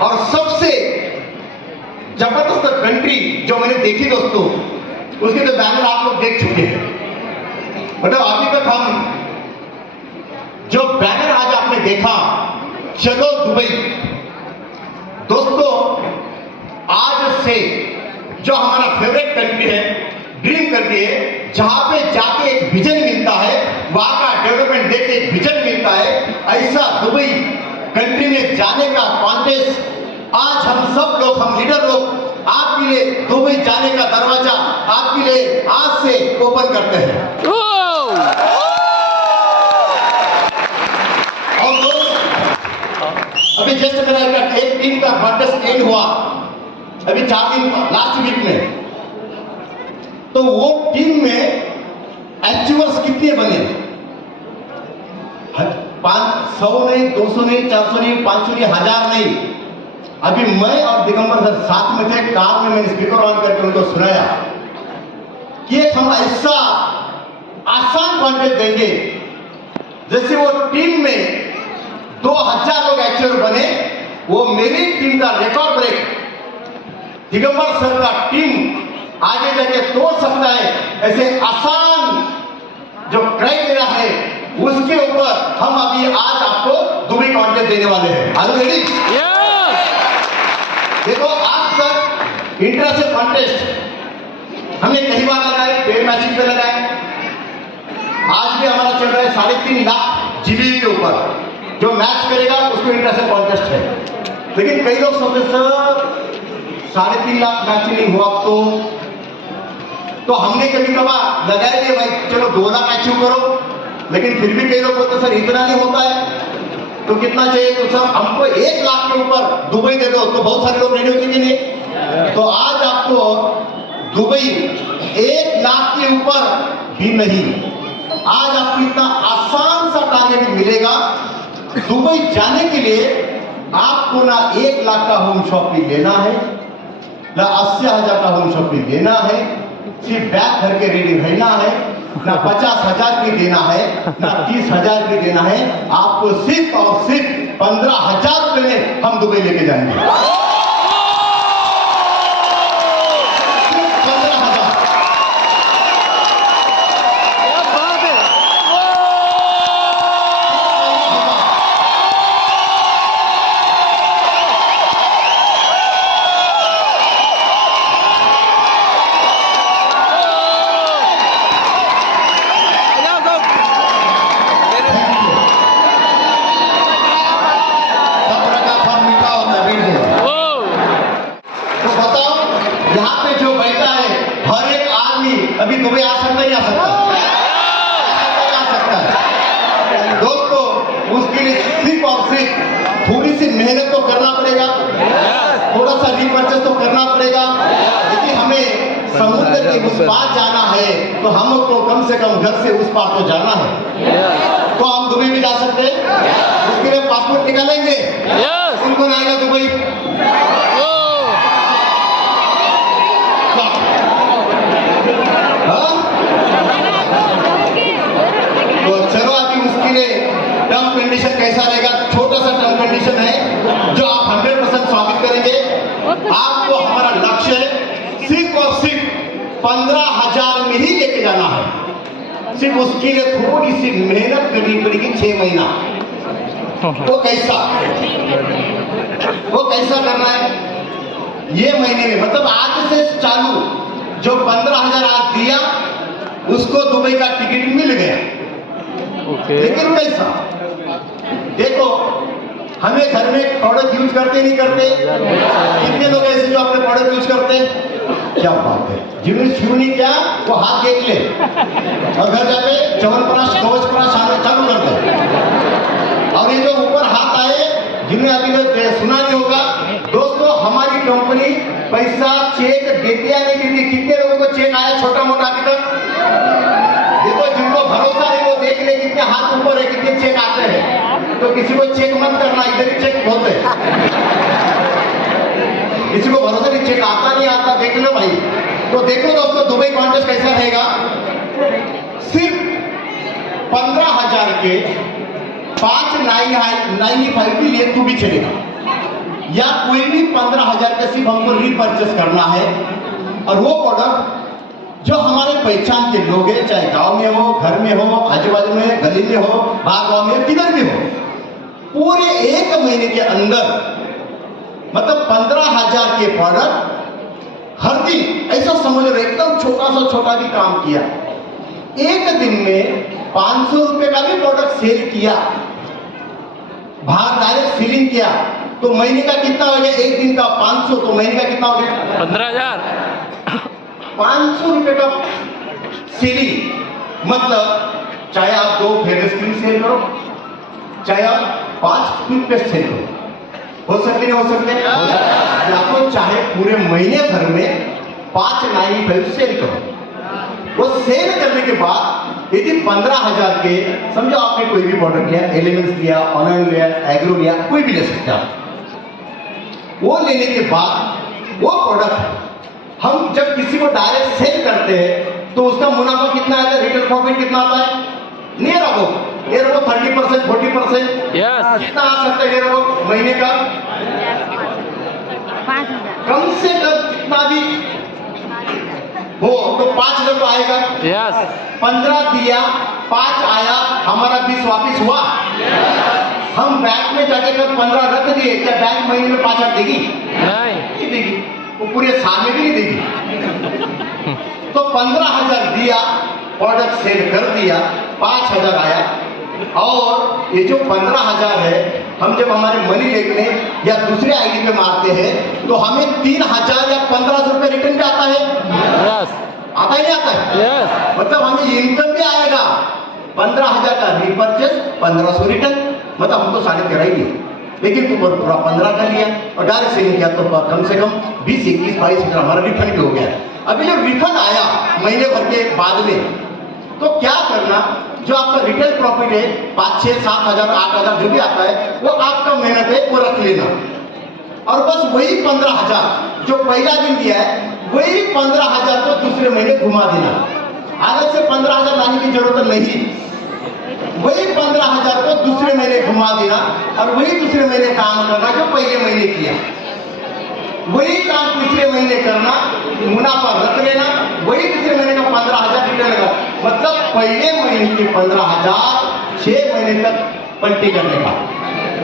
और सबसे जबरदस्त कंट्री जो मैंने देखी दोस्तों, उसके तो बैनर आप लोग देख चुके हैं। मतलब अभी तक हम जो बैनर आज आपने देखा, चलो दुबई, दोस्तों आज से जो हमारा फेवरेट कंट्री है, ड्रीम कंट्री है, जहां पे जाके एक विजन मिलता है, वहां का डेवलपमेंट देख के एक विजन मिलता है, ऐसा दुबई कंट्री में जाने का कॉन्टेस्ट आज हम सब लोग, हम लीडर लोग आपके लिए दुबई जाने का दरवाजा आपके लिए आज से ओपन करते हैं। और दोस्त अभी जस्ट मेरा एक टीम का कॉन्टेस्ट एंड हुआ अभी 4 दिन लास्ट वीक में, तो वो टीम में अचीवर्स कितने बने? 500 नहीं, 200 नहीं, 400 नहीं, 500 नहीं, 1000 नहीं। अभी मैं और दिगंबर सर साथ में थे, कार में मैंने स्पीकर ऑन करके उनको सुनाया कि एक हम ऐसा आसान कॉन्टेस्ट देंगे जैसे वो टीम में 2000 लोग अचीवर बने, वो मेरी टीम का रिकॉर्ड ब्रेक दिगंबर सर का टीम आगे जाके तोड़ सकता है। ऐसे आसान जो क्राइटेरिया है उसके ऊपर हम अभी आज आपको दुबई कॉन्टेस्ट देने वाले हैं। Are you ready? देखो आज तक इंटरनेशनल कॉन्टेस्ट हमने कई बार लगाए, पेड मैचिंग पे लगाए, आज भी हमारा चल रहा है 3.5 लाख जीबी के ऊपर, जो मैच करेगा उसको इंटरनेशनल कॉन्टेस्ट है। लेकिन कई लोग सोचते सर 3.5 लाख मैच नहीं हुआ तो हमने कभी कभार लगाए दिए भाई चलो 2 लाख अचीव करो, लेकिन फिर भी कई लोग बोलते सर इतना नहीं होता है तो कितना चाहिए? तो सर हमको 1 लाख के ऊपर दुबई दे दो, तो बहुत सारे लोग रेडी होते कि नहीं? तो आज आपको दुबई 1 लाख के ऊपर भी नहीं, आज आपको इतना आसान सा टारगेट मिलेगा। दुबई जाने के लिए आपको ना 1 लाख का होम शॉपिंग लेना है, ना 80,000 का होम शॉपिंग लेना है, सिर्फ बैग भर के रेडी रहना है, ना 50,000 की देना है, ना 30,000 की देना है, आपको सिर्फ और सिर्फ 15,000 रुपए में हम दुबई लेके जाएंगे। अभी दुबई आ सकता है, आ सकता है दोस्तों, उसके लिए सिर्फ और सिर्फ थोड़ी सी मेहनत तो करना पड़ेगा, थोड़ा सा रिपर्चेस तो करना पड़ेगा, लेकिन हमें समुद्र के उस पार जाना है तो हम लोग को कम से कम घर से उस पार तो जाना है। तो हम दुबई भी जा सकते हैं, उसके लिए पासपोर्ट निकालेंगे, उनको आएगा दुबई। तो चलो अभी उसके लिए टर्म कंडीशन कैसा रहेगा? छोटा सा टर्म कंडीशन है जो आप 100% स्वागत करेंगे। आपको हमारा लक्ष्य है सिर्फ और सिर्फ 15,000 में ही लेके जाना है। सिर्फ उसके लिए थोड़ी सी मेहनत करनी पड़ेगी, 6 महीना। वो कैसा करना है? ये महीने में, मतलब आज से चालू जो 15,000 आज दिया उसको दुबई का टिकट मिल गया। लेकिन कैसा? देखो हमें घर में प्रोडक्ट यूज करते नहीं करते? कितने लोग ऐसे जो अपने प्रोडक्ट यूज करते हैं? क्या बात है, जिन्होंने शुरू नहीं किया वो हाथ देख ले और घर जाके च्यवनप्राश कवचप्राश चालू कर दे। और ये जो ऊपर हाथ आए जिन्हें अभी तक सुना नहीं होगा, दोस्तों हमारी कंपनी पैसा चेक देती या नहीं देती? कितने लोगों को चेक आया छोटा मोटा अभी तक? देखो जिनको भरोसा नहीं वो देख ले कितने हाथ ऊपर है, कितने चेक आते हैं। तो किसी को चेक मत करना, इधर ही चेक होते हैं। किसी को भरोसा नहीं, चेक आता नहीं आता देख लो भाई। तो देखो दोस्तों दुबई कॉन्टेस्ट कैसा रहेगा? सिर्फ 15,000 के 595 के लिए तू भी चलेगा। या कोई भी 15,000 का सिर्फ हमको रीपर्चेस करना है, और वो प्रोडक्ट जो हमारे पहचान के लोग हैं, चाहे गांव में हो, घर में हो, आजू बाजू में, गली में हो, बाहर गांव में, किधर भी हो, पूरे 1 महीने के अंदर मतलब 15,000 के प्रोडक्ट हर दिन, ऐसा समझ लो एकदम छोटा सा छोटा भी काम किया, एक दिन में 500 रुपए का भी प्रोडक्ट सेल किया, बाहर डायरेक्ट सीलिंग किया, तो महीने का कितना हो गया? एक दिन का 500, तो महीने का कितना हो गया? 15,000। 500 रुपए का सीलिंग, मतलब चाहे आप 2 फेस क्रीम सेल करो, चाहे आप 5 टूथपेस्ट सेल करो, हो सकते नहीं हो सकते? आपको चाहे पूरे महीने भर में 5 95 सेल करो, वो सेल करने के बाद यदि 15,000 के, समझो आपने कोई भी प्रोडक्ट लिया, एलिमेंट्स लिया, ऑनलाइन लिया, एग्रो लिया, कोई भी ले सकते आप, वो लेने के बाद वो प्रोडक्ट हम जब किसी को डायरेक्ट सेल करते हैं तो उसका मुनाफा कितना आता है? रिटेल प्रॉफिट कितना आता है? नियर अबाउट 30%, 40%, कितना आ सकता है नियर अबाउट महीने का? कम से कम कितना भी हो तो 5 लाख आएगा। 15 दिया, 5 आया, हमारा 20 वापिस हुआ। हम बैंक में जाके कर 15 रख दिए, क्या बैंक महीने में 5,000 देगी? नहीं देगी, वो पूरे साल में भी नहीं देगी। तो 15,000 दिया, प्रोडक्ट सेल कर दिया, 5,000 आया, और ये जो 15,000 है, हम जब हमारे मनी लेने या दूसरे आईडी पे मारते हैं तो हमें 3,000 या 1,500 रुपए रिटर्न भी आता है। आता ही नहीं आता है? मतलब हमें इनकम भी आएगा। 15,000 का रीपर्चेस, 1,500 रिटर्न, मतलब हम तो 13.5 ही लिए, लेकिन तो पूरा 15 का लिया और डायरेक्ट सेलिंग किया तो कम से कम 20, 21, 22,000 हमारा रिफंड भी हो गया। अभी जब रिफंड आया महीने भर के बाद में, तो क्या करना, जो आपका रिटेल प्रॉफिट है 5, 6, 7,000, 8,000 जो भी आता है, वो आपका मेहनत है, वो रख लेना, और बस वही 15,000 जो पहला दिन दिया है, वही 15,000 को दूसरे महीने घुमा देना। अलग से 15,000 लाने की जरूरत नहीं, वही 15,000 को दूसरे महीने घुमा देना, और वही दूसरे महीने काम करना जो पहले महीने किया, वही काम तीसरे महीने करना, मुनाफा रख लेना, वही दूसरे महीने का 15,000 रिटर्न लगा, मतलब पहले महीने के 15,000 6 महीने तक पलटी करने का।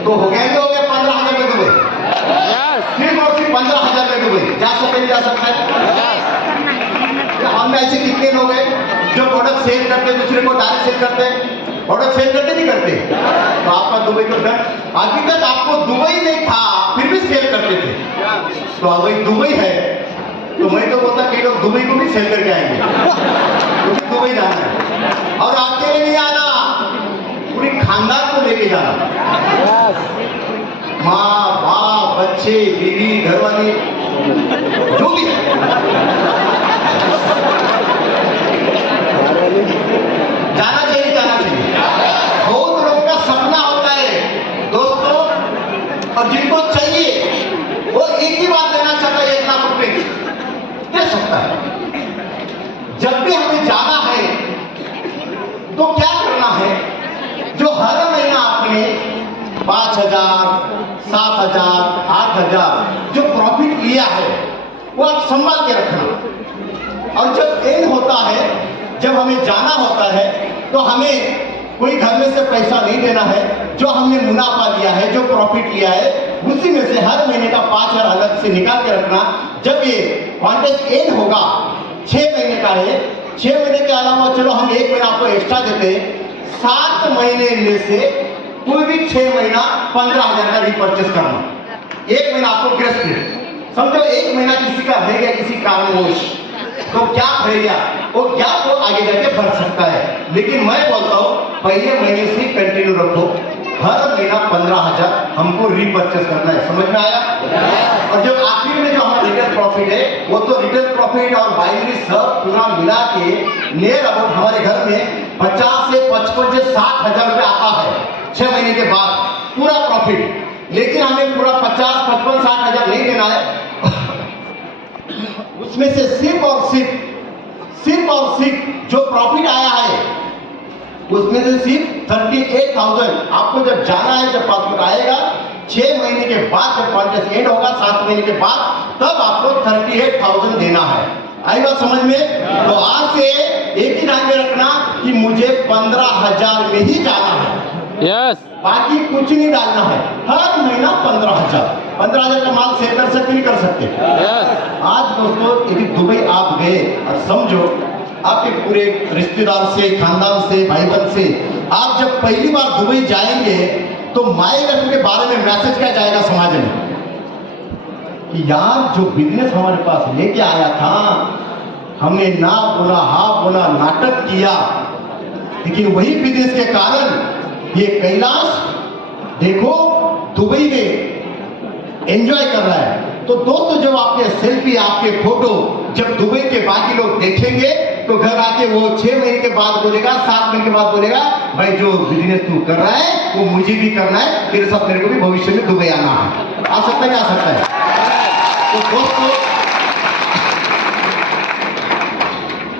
तो हो गया 15,000 में दुबई, सिर्फ और सिर्फ 15,000 में दुबई जा सकते नहीं जा सकता है? हम में ऐसे कितने लोग हैं जो प्रोडक्ट सेल करते हैं, दूसरे को डायरेक्ट सेल करते हैं, प्रोडक्ट सेल करते नहीं करते? तो आपका दुबई तो डर, अभी तक आपको दुबई नहीं था फिर भी सेल करते थे, तो अभी दुबई है, तो मैं तो बोलता कि लोग दुबई को भी सेल करके आएंगे, क्योंकि दुबई जाना है, और अकेले नहीं आना, पूरी खानदान को लेके जाना, माँ बाप, बच्चे, बीवी, घरवाली, जो भी है, जाना चाहिए, जाना चाहिए। बहुत लोगों का सपना होता है दोस्तों, और जिनको चाहिए वो एक ही बात देना चाहता है, 1 लाख रुपए दे सकता है। जब भी हमें जाना है तो क्या करना है, जो हर महीना आपने 5,000, 7,000, 8,000 जो प्रॉफिट लिया है, वो आप संभाल के रखना, और जब एंड होता है, जब हमें जाना होता है, तो हमें कोई घर में से पैसा नहीं देना है, जो हमने मुनाफा लिया है, जो प्रॉफिट लिया है, उसी में से हर महीने का 5,000 अलग से निकाल के रखना। जब ये कॉन्टेस्ट एंड होगा, 6 महीने का है, 6 महीने के अलावा चलो हम 1 महीना आपको एक्स्ट्रा देते हैं, 7 महीने में से कोई भी 6 महीना 15,000 का रीपर्चेस करना, 1 महीना आपको ग्रेस पीरियड, समझो 1 महीना किसी का रह गया किसी कारणवश, तो क्या रह गया, वो क्या वो आगे जाके बढ़ सकता है, लेकिन मैं बोलता हूँ पहले महीने से कंटिन्यू रखो, हर महीना 15,000 हमको रीपर्चेस करना है, समझ में आया? और जब आखिर में जो हमारा रिटेल प्रॉफिट है, वो तो रिटेल प्रॉफिट और बाइनरी सब पूरा मिला के नियर अबाउट हमारे घर में 50 से 55 से 60,000 रुपये आता है 6 महीने के बाद पूरा प्रॉफिट, लेकिन हमें पूरा 50, 55, 60,000 नहीं देना है। उसमें से सिर्फ और सिर्फ जो प्रॉफिट आया है, उसमें से सिर्फ 38,000 आपको जब जाना है, जब पासपोर्ट आएगा 6 महीने के बाद जब कॉन्टेस्ट एंड होगा 7 महीने के बाद, तब आपको 38,000 देना है। आई बात समझ में? तो आज से एक ही ध्यान में रखना कि मुझे 15,000 में ही जाना है, यस बाकी कुछ नहीं डालना है। हर महीना 15,000 का माल सेल कर सकते नहीं कर सकते? यस आज दोस्तों यदि दुबई आप गए और समझो आपके पूरे रिश्तेदार से, खानदान से, भाई बहन से आप जब पहली बार दुबई जाएंगे तो माइग्रेशन के बारे में मैसेज क्या जाएगा समाज में कि यार जो बिजनेस हमारे पास लेके आया था, हमने ना बोला हाँ बोला, नाटक किया, लेकिन वही बिजनेस के कारण ये कैलाश देखो दुबई में एंजॉय कर रहा है। तो दोस्तों जब आपके सेल्फी, आपके फोटो जब दुबई के बाकी लोग देखेंगे तो घर आके वो 6 महीने के बाद बोलेगा, 7 महीने के बाद बोलेगा, भाई जो बिजनेस तू कर रहा है वो मुझे भी करना है, तेरे साथ मेरे को भी भविष्य में दुबई आना है। आ सकता है क्या? आ सकता है। तो दोस्तों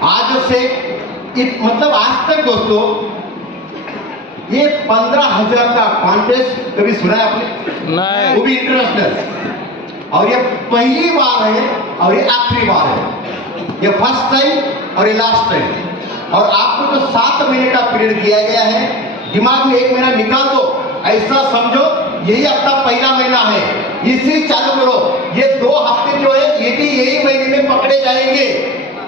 आज से मतलब आज तक दोस्तों ये 15,000 का कॉन्टेस्ट कभी सुना है आपने? नहीं वो भी इंटरनेशनल, और ये पहली बार है और ये आखिरी बार है। ये फर्स्ट टाइम और ये लास्ट टाइम। और आपको जो 7 महीने का पीरियड दिया गया है, दिमाग में 1 महीना निकाल दो, ऐसा समझो यही आपका पहला महीना है, इसी चालू करो। ये 2 हफ्ते जो है ये भी यही महीने में पकड़े जाएंगे।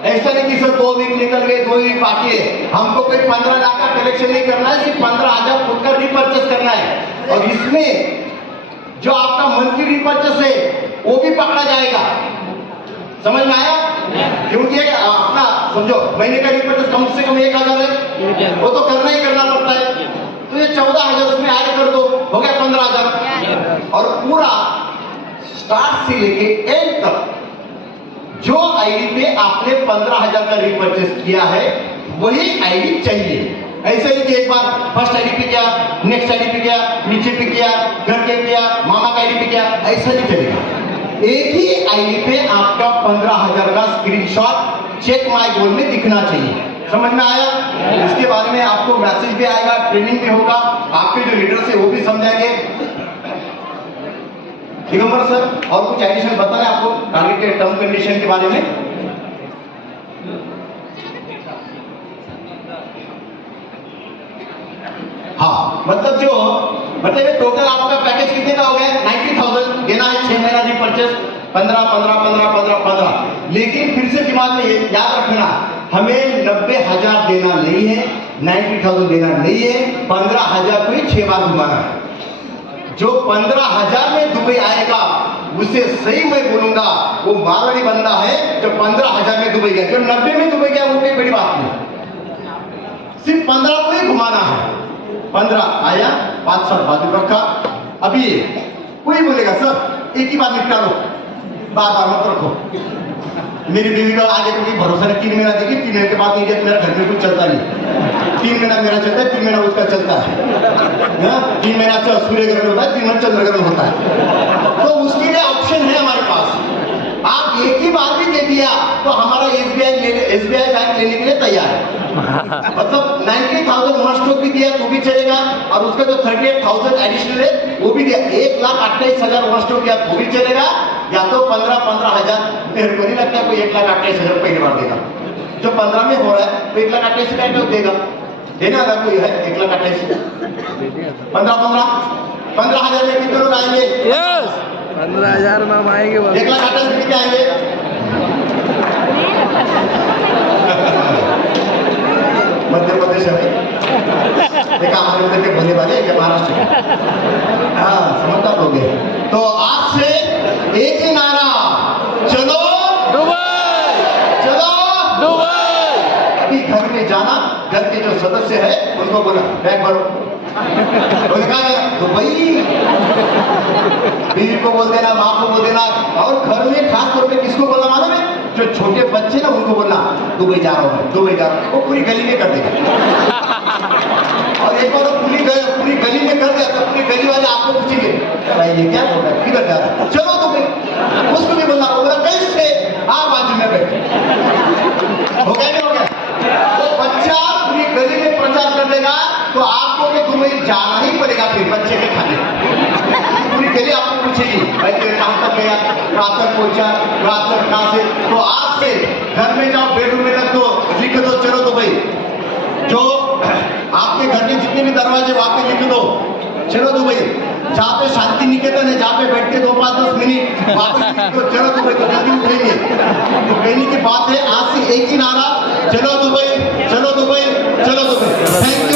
ऐसा नहीं कि सर 2 वीक निकल गए, 2 वीक बाकी है। हमको कोई 15 लाख का कलेक्शन नहीं करना है, सिर्फ 15,000 खुद का रिपर्चेस करना है। और इसमें जो आपका मंथली रिपर्चेस है वो भी पकड़ा जाएगा। समझ में आया? क्योंकि अपना समझो महीने का रिपर्चेस कम से कम 1,000 है, वो तो करना ही करना पड़ता है। तो ये 14,000 उसमें ऐड कर दो, हो गया 15,000। और पूरा स्टार्ट से लेके एंड तक जो आईडी पे आपने 15,000 का रिपर्चेस किया है वही आईडी चाहिए। ऐसे ही कि एक बार फर्स्ट आईडी पे किया, नेक्स्ट आईडी पे किया, नीचे पे किया, घर के किया, मामा का आईडी पे किया, ऐसा नहीं चलेगा। एक ही आईडी पे आपका 15,000 का स्क्रीनशॉट चेक माय गोल में दिखना चाहिए। समझ में आया? इसके बारे में आपको मैसेज भी आएगा, ट्रेनिंग भी होगा, आपके जो लीडर्स है वो भी समझाएंगे। दिगंबर सर और कुछ एडिशन बताना है आपको टारगेट के टर्म कंडीशन के बारे में? हाँ, मतलब ये टोटल आपका पैकेज कितने का हो गया? 90,000 देना है, 6 महीना रिपर्चेस 15। लेकिन फिर से दिमाग में याद रखना, हमें 90,000 देना नहीं है, 90,000 देना नहीं है, 15,000 को ही 6 बार घुमाना है। जो 15,000 में दुबई आएगा उसे सही मैं बोलूंगा वो मारवाड़ी बंदा है जो 15,000 में दुबई गया। जो 90 में दुबई गया वो कोई बड़ी बात नहीं, सिर्फ 15 को ही घुमाना है। 15 आया, 5 साल बाजू रखा। अभी कोई बोलेगा सर एक ही बात निपटा लो, बार बार मत रखो। मेरी बीवी का आगे कोई भरोसा नहीं, 3 महीना देगी, 3 महीने के बाद नहीं दिया, मेरा घर में कुछ चलता नहीं। 3 महीना मेरा चलता है, 3 महीना उसका चलता है। 3 महीना सूर्य ग्रहण होता है, 3 महीना चंद्र ग्रहण होता है। तो उसके लिए ऑप्शन है हमारे पास। आप एक ही बार भी दे दिया तो हमारा एसबीआई बैंक लेने के लिए तैयार है। मतलब 90,000 मस्ट भी दिया तो भी चलेगा, और उसका जो 38,000 एडिशनल है वो भी दिया, 1,28,000 मस्ट किया तो भी चलेगा, या तो 15,000। मेरे को नहीं लगता कोई 1,28,000 पहली बार देगा। जो 15 में हो रहा है तो 1,28,000 का देगा, देना अगर कोई है 1,28,000 15,000 में कितने लोग आएंगे? यस 15,000 में हम आएंगे, 1,28,000 में कितने आएंगे? मध्य प्रदेश है, देखा हमारे उधर के भोले वाले क्या महाराष्ट्र के, हाँ समझता लोग। तो आज से एक ही नारा, चलो दुबई, चलो दुबई। अभी घर में जाना, घर के जो सदस्य है उनको बोला बैग भरो, उन्होंने कहा दुबई, बीवी को बोल देना, माँ को बोल देना, और घर में खास तौर पे किसको बोलना मालूम है? जो छोटे बच्चे ना उनको बोलना दुबई जा रहा हूँ, दुबई जा रहा हूँ, वो पूरी गली में कर देगा। और एक बार पूरी गली में कर दिया तो पूरी गली वाले आपको पूछेंगे भाई ये क्या बोल रहा है, किधर जा रहा है, चलो दुबई। उसको भी बोलना होगा कैसे, आप बाजू में बैठे, हो गया नहीं हो गया? वो बच्चा पूरी गली में प्रचार कर देगा तो आपको भी दुबई जाना ही पड़ेगा, फिर बच्चे के खाने पूरी गया, रात तक पहुंचा, रात तक कहाँ से, तो आज से घर में जाओ, बेडरूम में रख दो, लिख दो, चलो दुबई। जो आपके घर के जितने भी दरवाजे वहां पे लिख दो, चलो दुबई। जहाँ पे शांति निकेतन है, जहाँ पे बैठते 2-5-10 मिनट वहां पे लिख दो, चलो दुबई, तो जल्दी उठेंगे। तो कहने की बात है, आज से एक ही नारा, चलो दुबई, चलो दुबई, चलो दुबई। थैंक